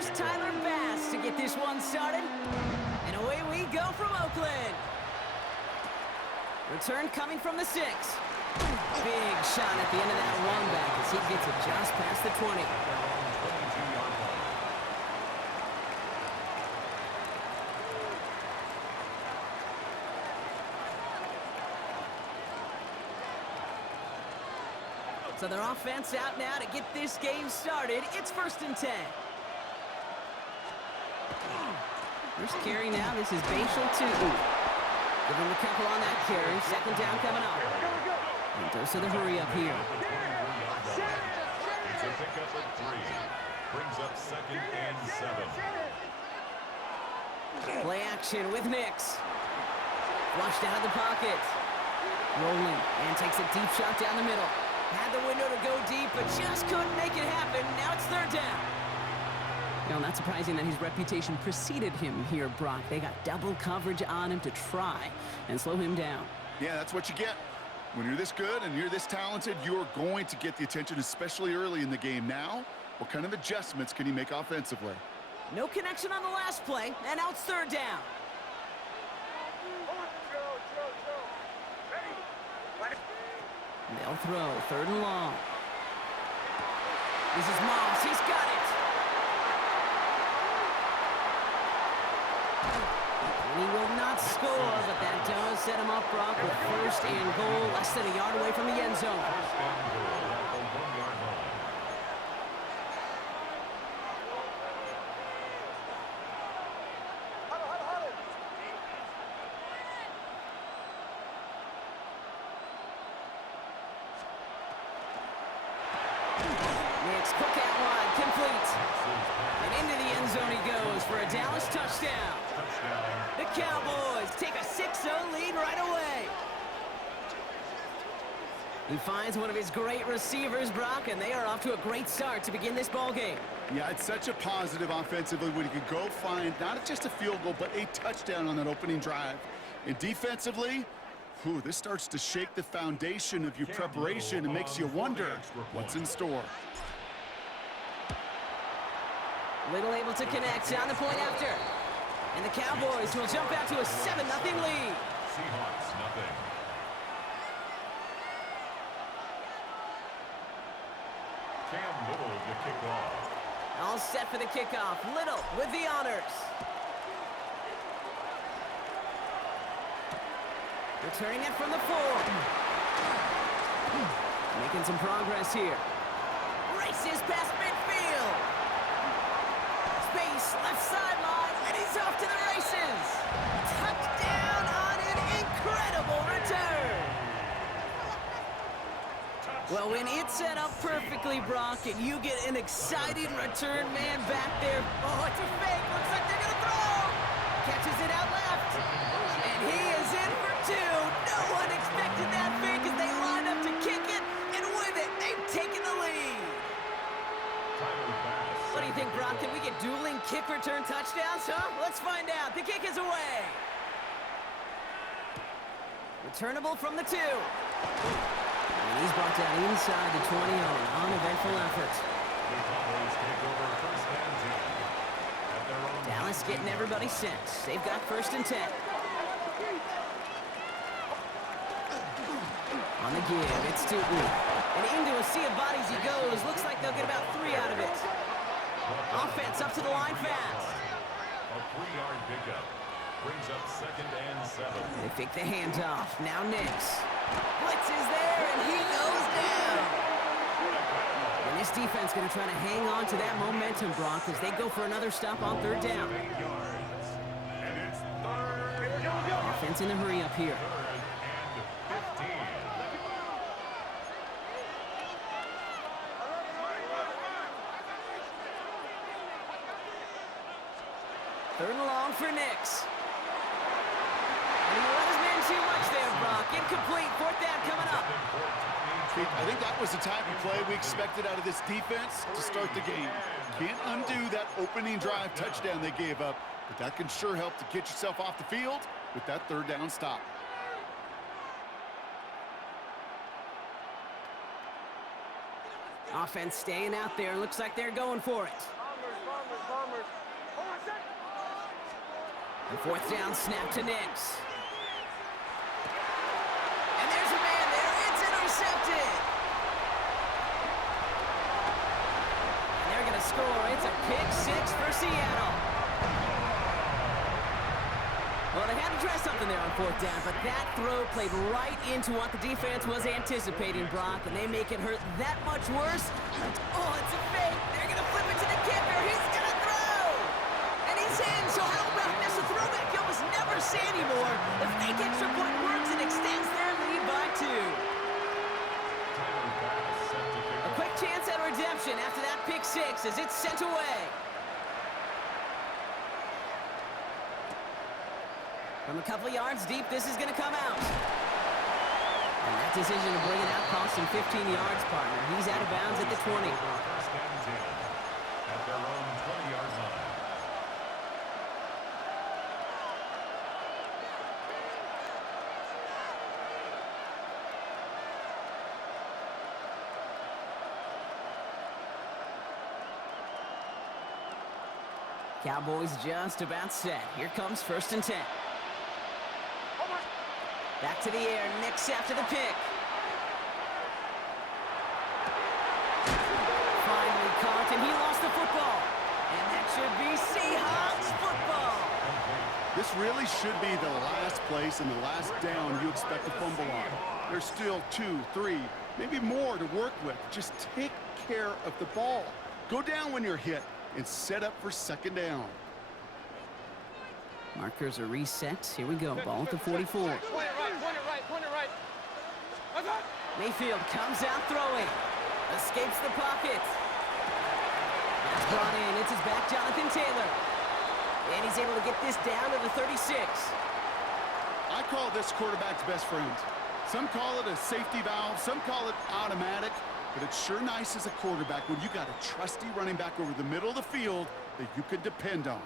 here's Tyler Bass to get this one started. And away we go from Oakland. Return coming from the 6. Big shot at the end of that one back as he gets it just past the 20. So their offense out now to get this game started. It's 1st and 10. First carry now. This is Bashal 2. Give him a couple on that carry. 2nd down coming up. And dose of the hurry up here. It's a pickup at 3. Brings up 2nd and 7. Play action with Nix. Flushed out of the pocket. Rolling and takes a deep shot down the middle. Had the window to go deep, but just couldn't make it happen. Now it's 3rd down. You know, not surprising that his reputation preceded him here, Brock. They got double coverage on him to try and slow him down. Yeah, that's what you get. When you're this good and you're this talented, you're going to get the attention, especially early in the game. Now, what kind of adjustments can he make offensively? No connection on the last play, and now it's 3rd down. They'll throw 3rd and long. This is Moss. He's got it. And he will not score, but that does set him up, Brock, with 1st and goal, less than a yard away from the end zone. Nix, quick out wide, complete. And into the end zone he goes for a Dallas touchdown. The Cowboys take a 6-0 lead right away. He finds one of his great receivers, Brock, and they are off to a great start to begin this ball game. Yeah, it's such a positive offensively when you can go find not just a field goal, but a touchdown on that opening drive. And defensively, this starts to shake the foundation of your preparation and makes you wonder what's in store. Little able to connect on the point after. And the Cowboys will jump out to a 7-0 lead. Seahawks, nothing. Cam Little to kick off. All set for the kickoff. Little with the honors. Returning it from the 4. Making some progress here. Races past midfield. Space, left sideline, and he's off to the races. Touchdown on an incredible return. Well, when it's set up perfectly, Brock, and you get an exciting return man back there. Oh, it's a fake. Looks like they're going to throw. Catches it out left. And he is in for 2. No one expected that fake as they line up to kick it. And with it, they've taken the lead. What do you think, Brock? Can we get dueling kick return touchdowns, huh? Let's find out. The kick is away. Returnable from the 2. And he's brought down inside the 20 on an uneventful effort. Dallas getting everybody set. They've got 1st and 10. On the give, it's Stooten. And into a sea of bodies he goes. Looks like they'll get about 3 out of it. Offense up to the line fast. A 3-yard pickup. Brings up 2nd and 7. They fake the handoff. Now Nix. Blitz is there, and he goes down. And this defense going to try to hang on to that momentum, Brock, as they go for another stop on 3rd down. Offense in the hurry up here. 3rd and long for Nix. And he let his man too much there, Brock. Incomplete. 4th down coming up. I think that was the type of play we expected out of this defense to start the game. Can't undo that opening drive touchdown they gave up, but that can sure help to get yourself off the field with that 3rd down stop. Offense staying out there. Looks like they're going for it. The fourth down snap to Nix. And there's a man there. It's intercepted. And they're going to score. It's a pick six for Seattle. Well, they had to try something there on fourth down, but that throw played right into what the defense was anticipating, Brock, and they make it hurt that much worse. Oh, it's a fake. They're going to flip it to the kicker. He's going to throw. And he's in. So how about this? A throwback you almost never see anymore. The fake extra point works and extends their lead by 2. A quick chance at redemption after that pick six as it's sent away. From a couple of yards deep, this is going to come out. And that decision to bring it out cost him 15 yards, partner. He's out of bounds at the 20. First and 10 at their own 20-yard line. Cowboys just about set. Here comes first and 10. Back to the air, Nix after the pick. Finally caught, and he lost the football. And that should be Seahawks football. This really should be the last place and the last down you expect to fumble on. There's still 2, 3, maybe more to work with. Just take care of the ball. Go down when you're hit and set up for second down. Markers are reset. Here we go. Ball at the 44. Point it right. Mayfield comes out throwing. Escapes the pocket. That's brought in. It's his back, Jonathan Taylor. And he's able to get this down to the 36. I call this quarterback's best friend. Some call it a safety valve. Some call it automatic. But it's sure nice as a quarterback when you got a trusty running back over the middle of the field that you could depend on.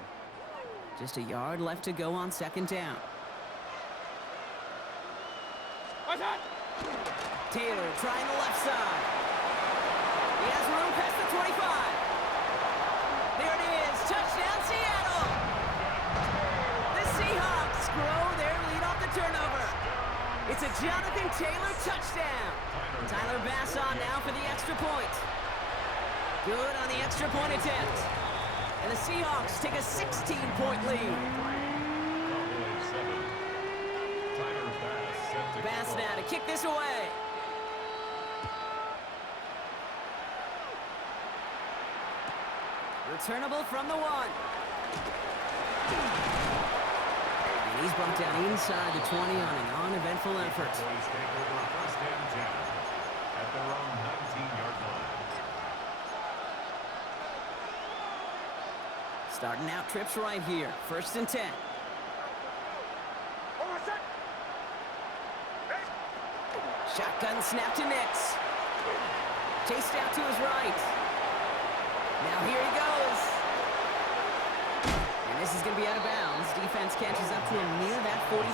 Just a yard left to go on second down. Taylor trying the left side. He has room past the 25. There it is. Touchdown, Seattle. The Seahawks grow their lead off the turnover. It's a Jonathan Taylor touchdown. Tyler Bass on now for the extra point. Good on the extra point attempt. And the Seahawks take a 16-point lead. Bass now to kick this away. Returnable from the 1. And he's brought down inside the 20 on an uneventful effort. Cowboys take over first and 10 at their own 19-yard line. Starting out trips right here. First and 10. Shotgun snap to Nix. Chased out to his right. Now here he goes. And this is going to be out of bounds. Defense catches up to him near that 45.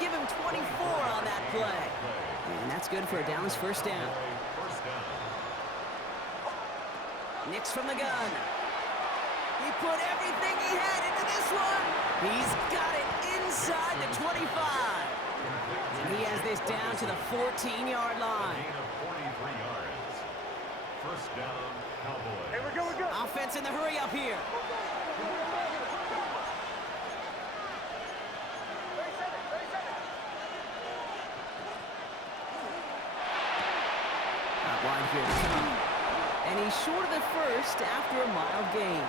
Give him 24 on that play. And that's good for a Dallas first down. Nix from the gun. He put everything he had into this one. He's got it inside the 25. And he has this down to the 14-yard line. Gain of 43 yards. First down, Cowboys. Hey, we're good. Offense in the hurry up here. Not wide here to come. And he's short of the first after a mild gain.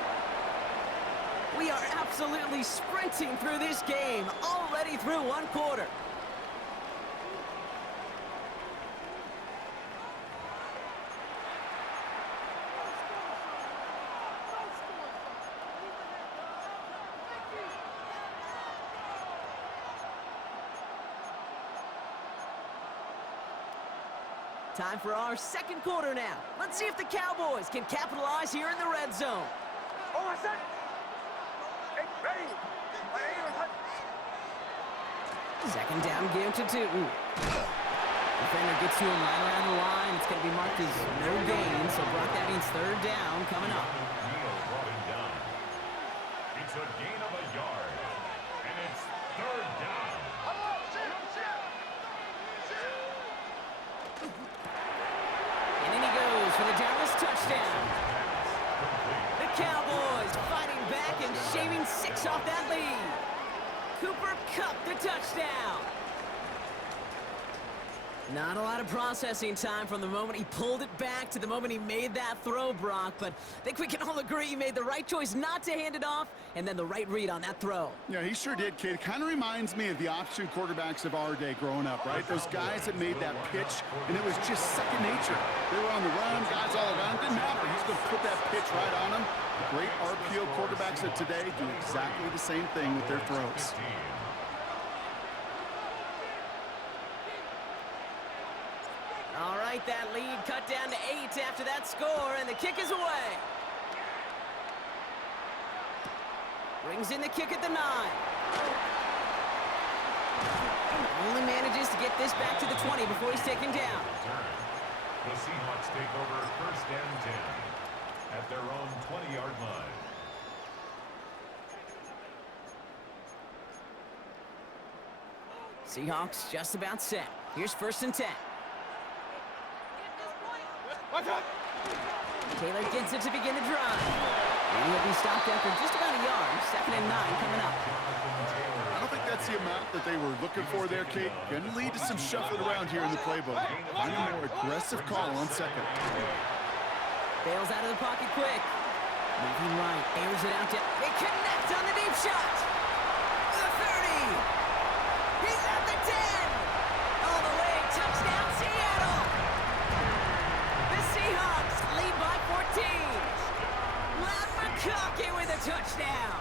We are absolutely sprinting through this game, already through one quarter. Time for our second quarter now. Let's see if the Cowboys can capitalize here in the red zone. Second down, give to Tootin. Defender gets to him right around the line. It's going to be marked as no gain, so Brock, that means third down coming up. Neal brought him down. It's a gain of a yard. 6 off that lead. Cooper Kupp the touchdown. Not a lot of processing time from the moment he pulled it back to the moment he made that throw, Brock. But I think we can all agree he made the right choice not to hand it off, and then the right read on that throw. Yeah, he sure did, kid. It kind of reminds me of the option quarterbacks of our day growing up, right? Those guys that made that pitch, and it was just second nature. They were on the run, guys all around. Didn't matter. He's going to put that pitch right on him. The great RPO quarterbacks of today do exactly the same thing with their throws. All right, that lead cut down to 8 after that score, and the kick is away. Brings in the kick at the 9. Only manages to get this back to the 20 before he's taken down. The Seahawks take over 1st and 10 at their own 20-yard line. Seahawks just about set. Here's 1st and 10. Taylor gets it to begin the drive. And he'll be stopped after just about a yard. 2nd and 9 coming up. I don't think that's the amount that they were looking for there, Kate. Going to lead to some shuffling around here in the playbook. Find a more aggressive call on 2nd. Bails out of the pocket quick. Moving right, airs it out to... They connect on the deep shot. The 30. He's at the 10. All the way, touchdown Seattle. The Seahawks lead by 14. Matt McConkey with a touchdown.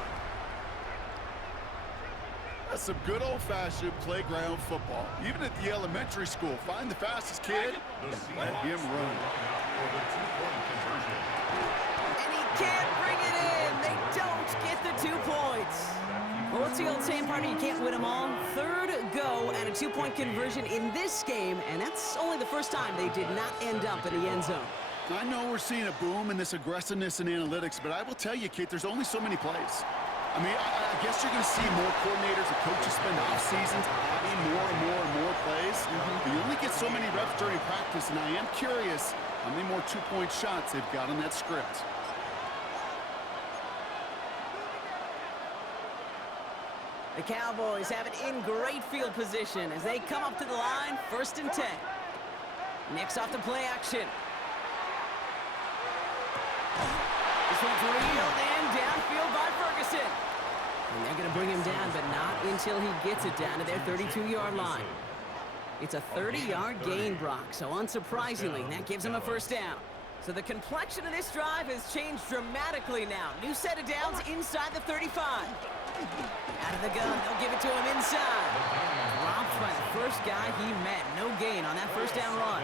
That's some good old-fashioned playground football. Even at the elementary school, find the fastest kid and let him run. And he can't bring it in. They don't get the 2 points. Well, what's the old saying, partner? You can't win them all. 3rd go at a 2-point conversion in this game, and that's only the first time they did not end up in the end zone. I know we're seeing a boom in this aggressiveness in analytics, but I will tell you, Kate, there's only so many plays. I mean, I guess you're going to see more coordinators and coaches spend off seasons adding more and more plays. But you only get so many reps during practice, and I am curious how many more 2-point shots they've got on that script. The Cowboys have it in great field position as they come up to the line, 1st and 10. Nick's off the play action. This one's reeled in downfield by Ferguson. And they're going to bring him down, but not until he gets it down to their 32-yard line. It's a 30-yard gain, Brock, so unsurprisingly, that gives him a 1st down. So the complexion of this drive has changed dramatically now. New set of downs inside the 35. Out of the gun, they'll give it to him inside. Dropped by the first guy he met. No gain on that 1st down run.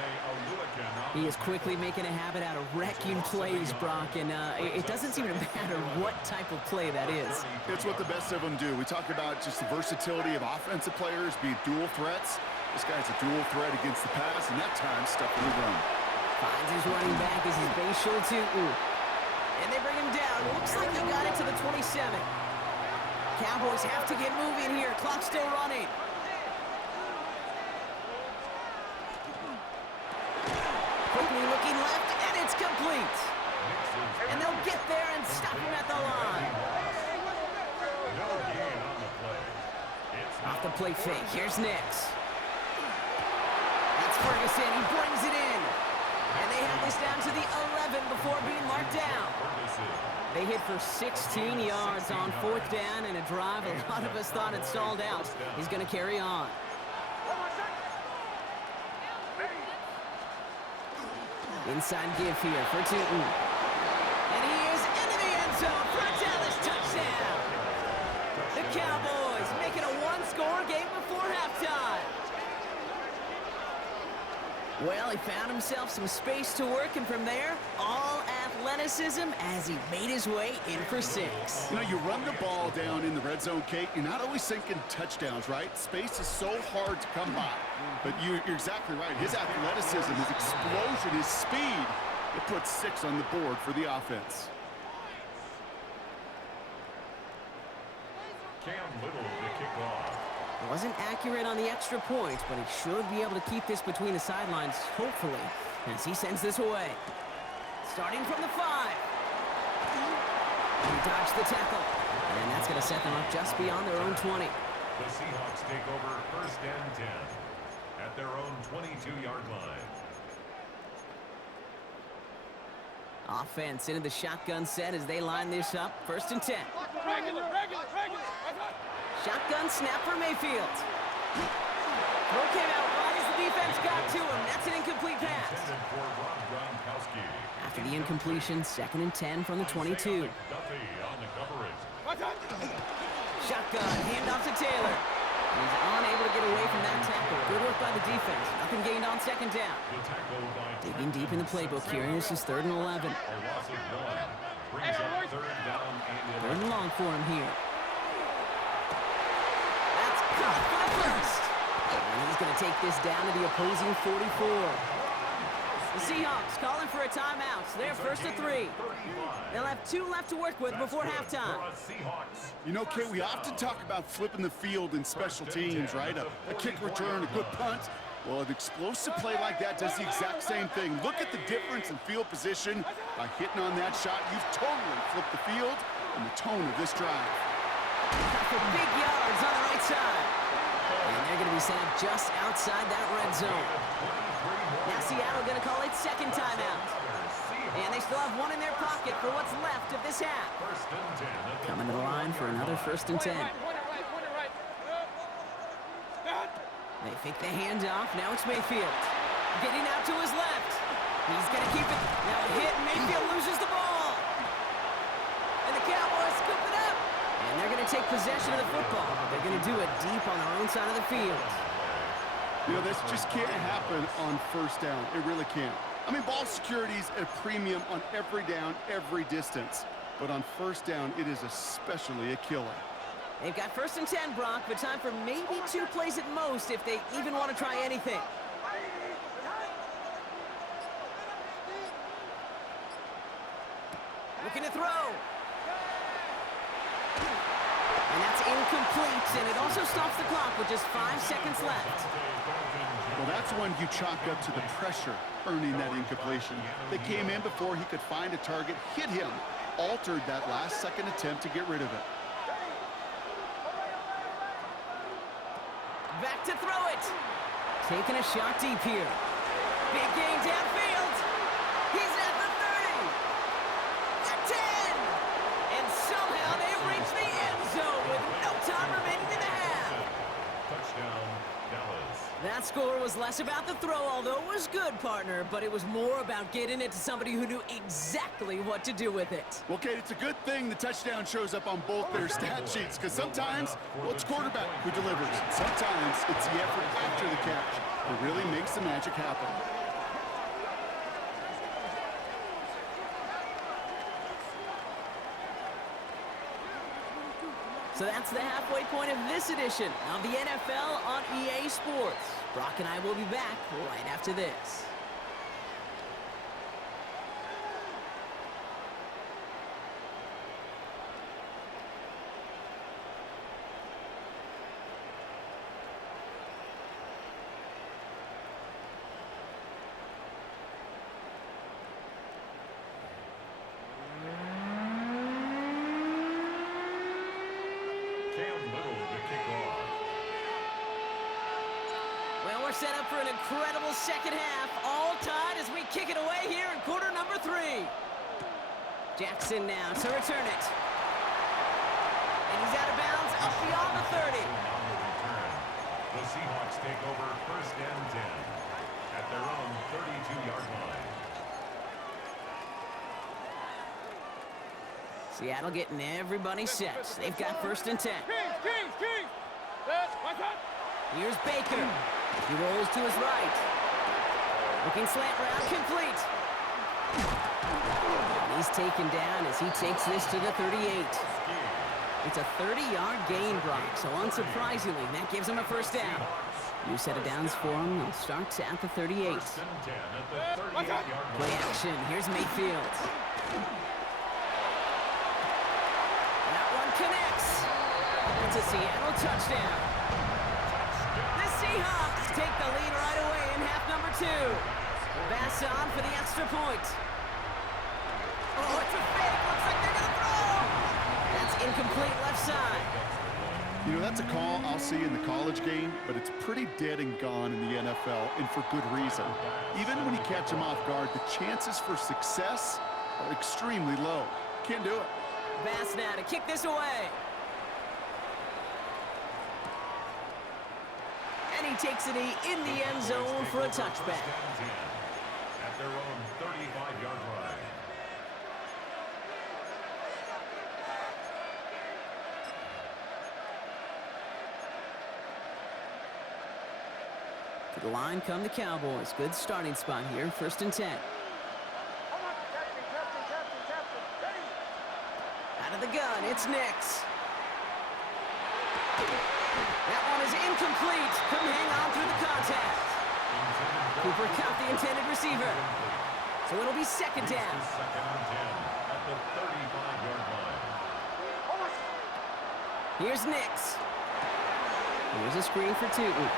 He is quickly making a habit out of wrecking plays, Brock, and it doesn't seem to matter what type of play that is. It's what the best of them do. We talk about just the versatility of offensive players being dual threats. This guy's a dual threat against the pass, and that time stuff in the run. Finds his running back as he's base shoulder to. And they bring him down. Looks like he got it to the 27. Cowboys have to get moving here. Clock's still running. Quickly looking left, and it's complete. And they'll get there and stop him at the line. Off the play fake. Here's Nix. That's Ferguson. He brings it in. And they have this down to the 11 before being marked down. They hit for 16 yards on 4th down in a drive a lot of us thought had stalled out. He's going to carry on. Inside give here for Tootin. And he is into the end zone for a Dallas touchdown. The Cowboys make it a 1-score game before halftime. Well, he found himself some space to work, and from there, all athleticism as he made his way in for 6. You know, you run the ball down in the red zone, Kate, you're not always thinking touchdowns, right? Space is so hard to come by. But you're exactly right. His athleticism, his explosion, his speed, it puts 6 on the board for the offense. Cam Little to kick off. Wasn't accurate on the extra point, but he should be able to keep this between the sidelines, hopefully, as he sends this away. Starting from the 5. He dodged the tackle. And that's going to set them up just beyond their own 20. The Seahawks take over first and 10 at their own 22-yard line. Offense into the shotgun set as they line this up. First and 10. Regular. Shotgun snap for Mayfield. Throw came out right as the defense got to him. That's an incomplete pass. Intended for Rob Gronkowski. After the incompletion, second and 10 from the 22. Duffy on the coverage. Shotgun, handoff to Taylor. He's unable to get away from that tackle. Good work by the defense. Nothing gained on second down. The tackle by Digging deep in the playbook here. This is third and 11. a loss of 1. Brings up third down and Third and long for him here. That's caught for the first. And he's going to take this down to the opposing 44. The Seahawks calling for a timeout. They're first to 3. They'll have 2 left to work with before halftime. You know, Kay, we often talk about flipping the field in special teams, right? A kick return, a good punt. Well, an explosive play like that does the exact same thing. Look at the difference in field position. By hitting on that shot, you've totally flipped the field and the tone of this drive. Got for big yards on the right side. And they're going to be set up just outside that red zone. Now Seattle going to call it second timeout. And they still have 1 in their pocket for what's left of this half. Coming to the line for another first and 10. They fake the handoff. Now it's Mayfield. Getting out to his left. He's going to keep it. Now a hit. Mayfield loses the ball. And the Cowboys scoop it up. And they're going to take possession of the football. They're going to do it deep on their own side of the field. You know, this just can't happen on first down. It really can't. I mean, ball security's a premium on every down, every distance. But on first down, it is especially a killer. They've got first and 10, Brock, but time for maybe 2 plays at most if they even want to try anything. Looking to throw. And that's incomplete, and it also stops the clock with just 5 seconds left. Well, that's when you chalk up to the pressure earning that incompletion. They came in before he could find a target, hit him, altered that last-second attempt to get rid of it. Back to throw it. Taking a shot deep here. Big gain downfield. He's at the 30. The 10. And somehow they've reached the end zone with no time remaining in the half. Touchdown, Dallas. That score was less about the throw, although it was good, partner, but it was more about getting it to somebody who knew exactly what to do with it. Well, Kate, it's a good thing the touchdown shows up on both their stat sheets, because sometimes, well, it's quarterback who delivers. Sometimes it's the effort after the catch that really makes the magic happen. So that's the halfway point of this edition of the NFL on EA Sports. Brock and I will be back right after this. Set up for an incredible second half, all tied as we kick it away here in quarter number 3. Jackson now to return it. And he's out of bounds up beyond the 30. The Seahawks take over first and 10 at their own 32-yard line. Seattle getting everybody set. They've got first and 10. King. Here's Baker. He rolls to his right. Looking slant route complete. And he's taken down as he takes this to the 38. It's a 30-yard gain, Brock, so unsurprisingly, that gives him a first down. New set of downs for him. They'll start at the 38. Play action. Here's Mayfield. That one connects. It's a Seattle touchdown. The Seahawks take the lead right away in half number 2. Bass on for the extra point. Oh, it's a fake. Looks like they're going to throw. That's incomplete left side. You know, that's a call I'll see in the college game, but it's pretty dead and gone in the NFL, and for good reason. Even when you catch them off guard, the chances for success are extremely low. Can't do it. Bass now to kick this away. And he takes it in the end zone for a touchback. At their own 35-yard line. To the line come the Cowboys. Good starting spot here. 1st and 10. Out of the gun, it's Nix. That one is incomplete. Couldn't hang on through the contact. Cooper caught the intended receiver. So it'll be 2nd down. Second and 10 at the 35-yard line. Here's Nix. Here's a screen for Tootin.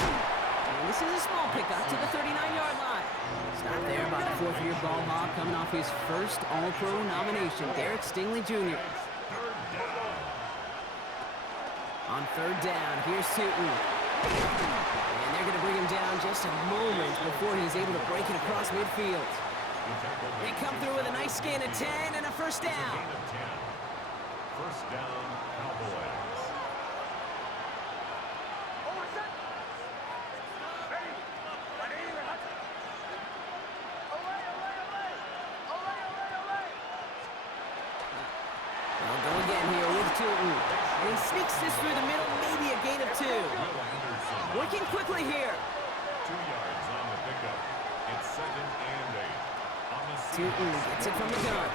And this is a small pickup to the 39-yard line. Stopped there by the 4th-year ball hawk coming off his first All-Pro nomination, Derek Stingley Jr. On 3rd down, here's Tootin. And they're going to bring him down just a moment before he's able to break it across midfield. They come through with a nice gain of 10 and a 1st down. First down, Cowboys. They'll go again here with Tootin. And he sneaks this through the middle, maybe a gain of 2. Working quickly here. 2 yards on the pickup. It's 2nd and 8. On the Tootin gets it from the gun.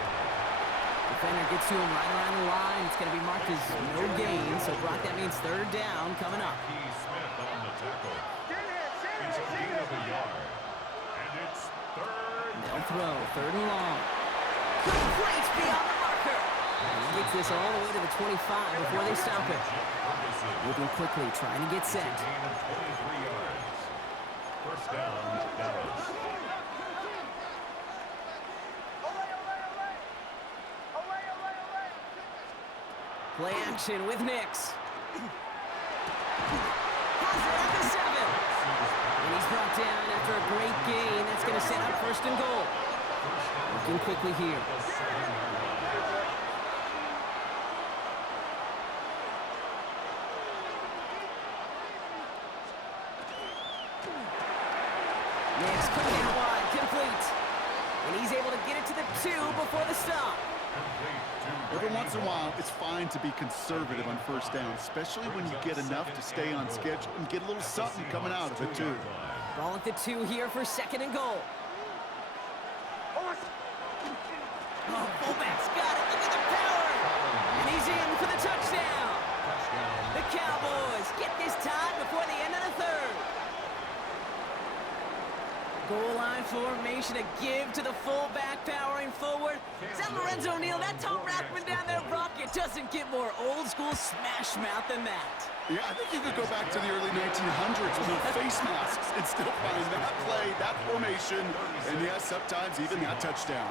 Defender gets to him right around the line. It's going to be marked as no gain. So, Brock, that means 3rd down coming up. Smith on the tackle. It's a gain of a yard. And it's 3rd. They'll throw. 3rd and long. Complete beyond the marker. And he gets this all the way to the 25 before they stop it. Moving quickly, trying to get set. Gain of 23 yards. First down, Dallas. Play action with Nix. Has it at the 7. And he's brought down after a great gain. That's going to set up 1st and goal. Looking quickly here. Nix coming out wide, complete. And he's able to get it to the 2 before the stop. Every once in a while, it's fine to be conservative on 1st down, especially when you get enough to stay on schedule and get a little something coming out of it, too. Ball at the 2 here for 2nd and goal. Oh, fullback's got it. Look at the power. And he's in for the touchdown. The Cowboys get this tied before the end of the 3rd. Goal line formation, a give to the fullback, powering forward. Is that Lorenzo Neal? That Tom Rathman down there, Brock? It doesn't get more old school smash mouth than that. Yeah, I think you could go back to the early 1900s with no face masks and still find that play, that formation, and yes, sometimes even that touchdown.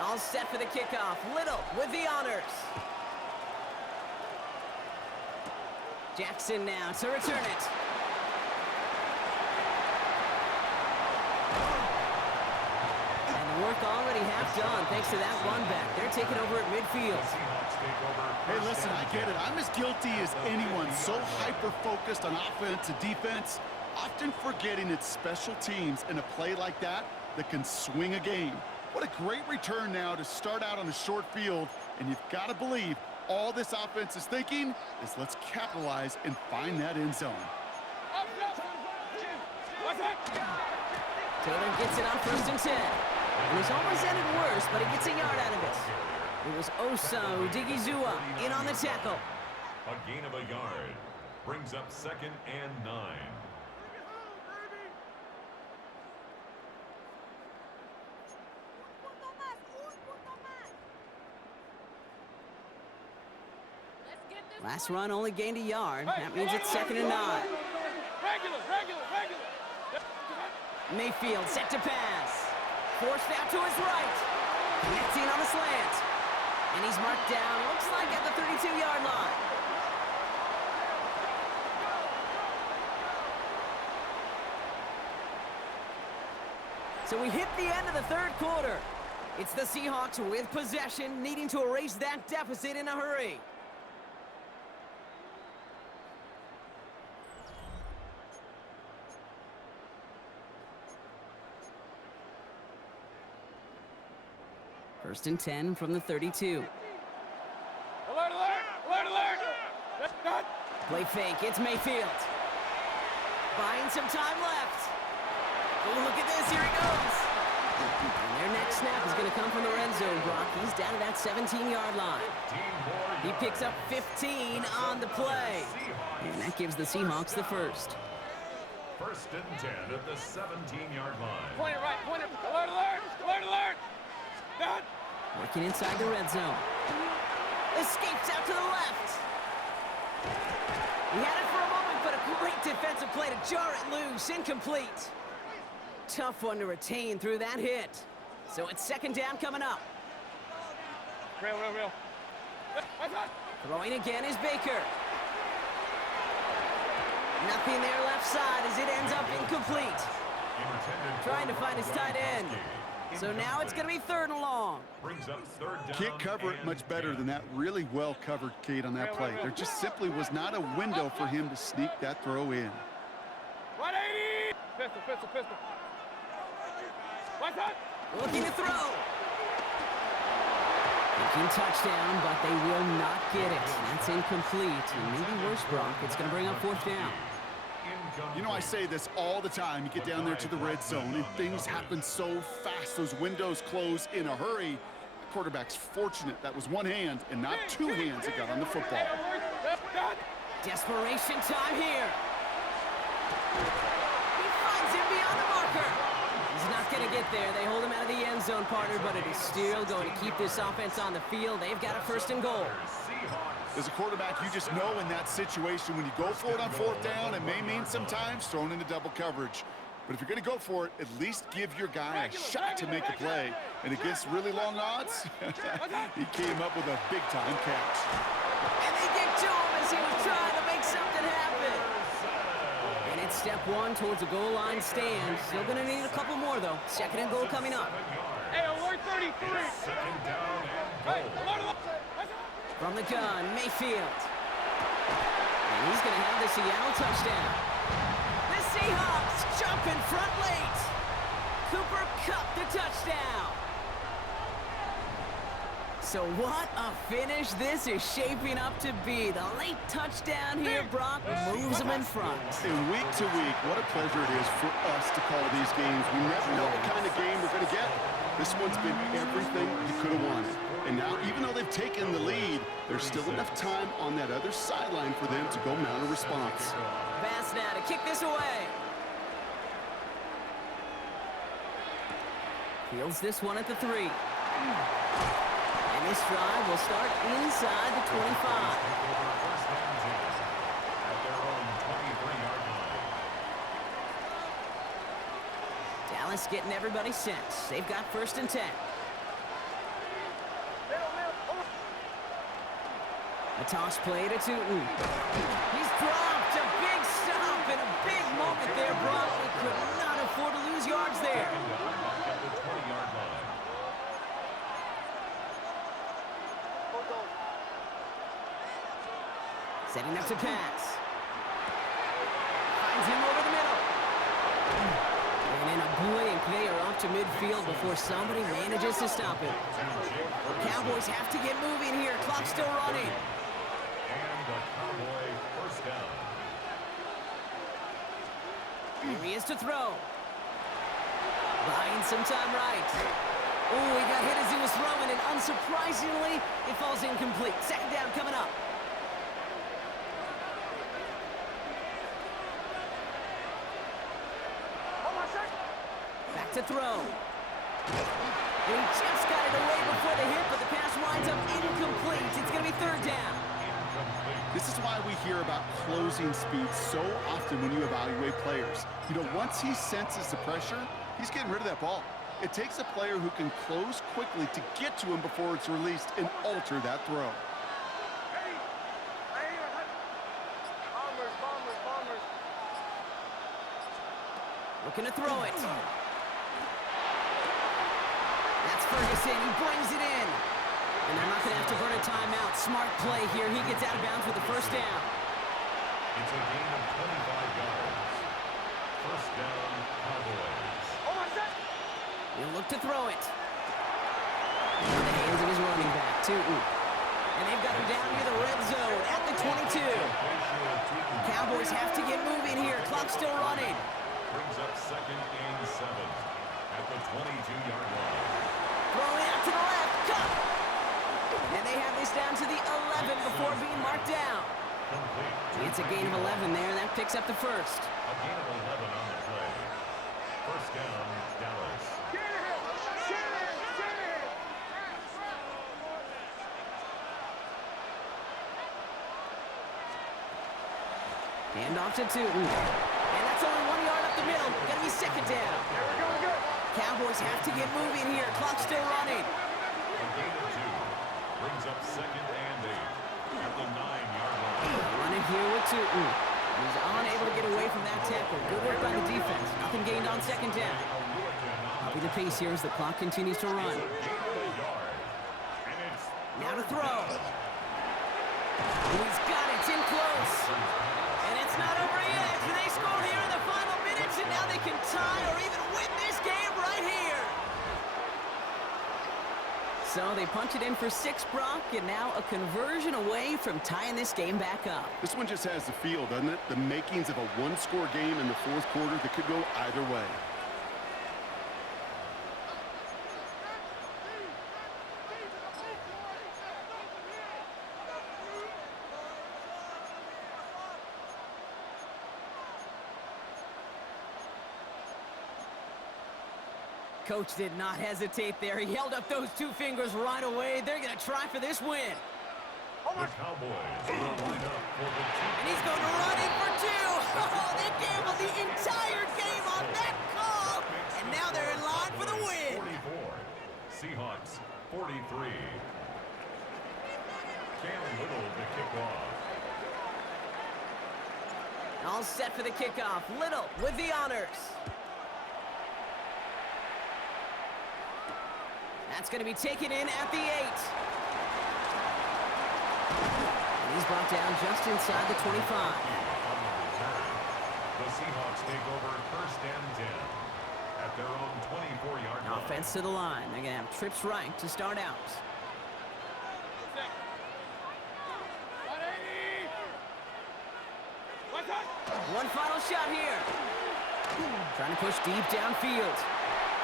All set for the kickoff. Little with the honors. Jackson now to return it. And the work already half done thanks to that run back. They're taking over at midfield. Hey, listen, I get it. I'm as guilty as anyone. So hyper-focused on offense and defense, often forgetting it's special teams in a play like that that can swing a game. What a great return now to start out on a short field, and you've got to believe all this offense is thinking is let's capitalize and find that end zone. Taylor gets it on 1st and 10. And he's almost ended worse, but he gets a yard out of it. It was Osa Odigizua in on the tackle. A gain of a yard. Brings up 2nd and 9. Last run only gained a yard. That means it's 2nd and 9. Mayfield set to pass. Forced out to his right. Connecting on the slant. And he's marked down, looks like at the 32-yard line. So we hit the end of the third quarter. It's the Seahawks with possession, needing to erase that deficit in a hurry. First and 10 from the 32. Alert, alert! Alert, alert! Cut! Play fake, it's Mayfield. Buying some time left. Oh, look at this, here he goes. And their next snap is going to come from the red zone, Brock. He's down to that 17-yard line. He picks up 15 on the play. And that gives the Seahawks the first. First and 10 at the 17-yard line. Point it right, point it. Alert, alert! Alert, alert! Cut! Working inside the red zone. Escapes out to the left. He had it for a moment, but a great defensive play to jar it loose. Incomplete. Tough one to retain through that hit. So it's second down coming up. Real. Throwing again is Baker. Nothing there left side as it ends up incomplete. Trying to find his tight end. So now it's going to be third and long. Brings up third down. Can't cover it much better than that really well covered, Kate, on that play. There just simply was not a window for him to sneak that throw in. 180! Pistol. What's that? Looking to throw. Thinking touchdown, but they will not get it. That's incomplete. And maybe worse, Brock. It's going to bring up fourth down. You know, I say this all the time. You get down there to the red zone, and things happen so fast. Those windows close in a hurry. The quarterback's fortunate that was one hand and not two hands that got on the football. Desperation time here. He finds him beyond the marker. He's not going to get there. They hold him out of the end zone, partner, but it is still going to keep this offense on the field. They've got a first and goal. As a quarterback, you just know in that situation when you go for it on fourth down, it may mean sometimes thrown into double coverage. But if you're going to go for it, at least give your guy a shot to make a play. And against really long odds, he came up with a big-time catch. And they get to him as he was trying to make something happen. And it's step one towards a goal line stand. Still going to need a couple more, though. Second and goal coming up. Hey, alert 33! Hey, alert! From the gun, Mayfield. And he's going to have the Seattle touchdown. The Seahawks jump in front late. Cooper Kupp the touchdown. So what a finish this is shaping up to be. The late touchdown here, Brock, moves them in front. And week to week, what a pleasure it is for us to call these games. We never know what kind of game we're going to get. This one's been everything you could have wanted. And now, even though they've taken the lead, there's still enough time on that other sideline for them to go mount a response. Pass now to kick this away. Fields this one at the 3. And this drive will start inside the 25. Dallas getting everybody set. They've got first and 10. A toss play to Tootin. He's dropped. A big stop and a big moment there, Brock. We could not afford to lose yards there. Setting up to pass. Finds him over the middle. And in a blink, they are off to midfield before somebody manages to stop him. The Cowboys have to get moving here. Clock's still running. And the Cowboy first down. Here he is to throw. Buying some time right. Oh, he got hit as he was throwing, and unsurprisingly, it falls incomplete. Second down coming up. Back to throw. And he just got it away before the hit, but the pass winds up incomplete. It's going to be third down. This is why we hear about closing speed so often when you evaluate players. You know, once he senses the pressure, he's getting rid of that ball. It takes a player who can close quickly to get to him before it's released and alter that throw. Looking to throw it. That's Ferguson. He brings it in. And they're not going to have to burn a timeout. Smart play here. He gets out of bounds with the first down. It's a gain of 25 yards. First down, Cowboys. He'll look to throw it. In the hands of his running back, too. And they've got him down near the red zone at the 22. Cowboys have to get moving here. Clock's still running. Brings up 2nd and 7 at the 22-yard line. Throwing out to the left. Cut. And they have this down to the 11 before being marked down. Complete. It's a gain of 11 there. That picks up the first. A gain of 11 on the play. First down, Dallas. Hand off to Tootin. And that's only 1 yard up the middle. Gonna be second down. Cowboys have to get moving here. Clock's still running. A gain of 2. Brings up 2nd and 8 at the 9-yard line. Running here with Tootin. He's unable to get away from that tackle. Good work by the defense. Nothing gained on second down. Copy the pace here as the clock continues to run. Now to throw. He's got it. It's in close. And it's not over yet. They score here in the final minutes, and now they can tie or even win this game right here. So they punch it in for 6, Brock, and now a conversion away from tying this game back up. This one just has the feel, doesn't it? The makings of a one-score game in the fourth quarter that could go either way. Coach did not hesitate there. He held up those 2 fingers right away. They're going to try for this win. The Cowboys will line up for the 2. And he's going to run in for 2. Oh, they gambled the entire game on that call. And now they're in line for the win. 44. Seahawks 43. Cam Little to kick off. All set for the kickoff. Little with the honors. That's going to be taken in at the 8. And he's brought down just inside the 25. The Seahawks take over first and 10 at their own 24-yard line. Offense to the line. They're going to have trips right to start out. One final shot here. Trying to push deep downfield.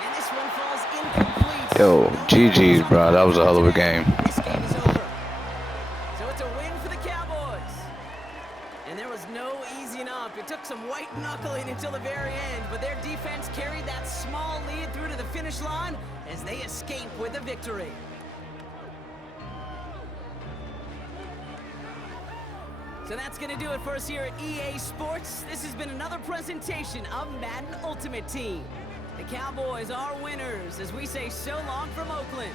And this one falls incomplete. Yo, GG's, bro. That was a hell of a game. This game is over. So it's a win for the Cowboys. And there was no easing up. It took some white knuckling until the very end, but their defense carried that small lead through to the finish line as they escape with a victory. So that's going to do it for us here at EA Sports. This has been another presentation of Madden Ultimate Team. The Cowboys are winners as we say so long from Oakland.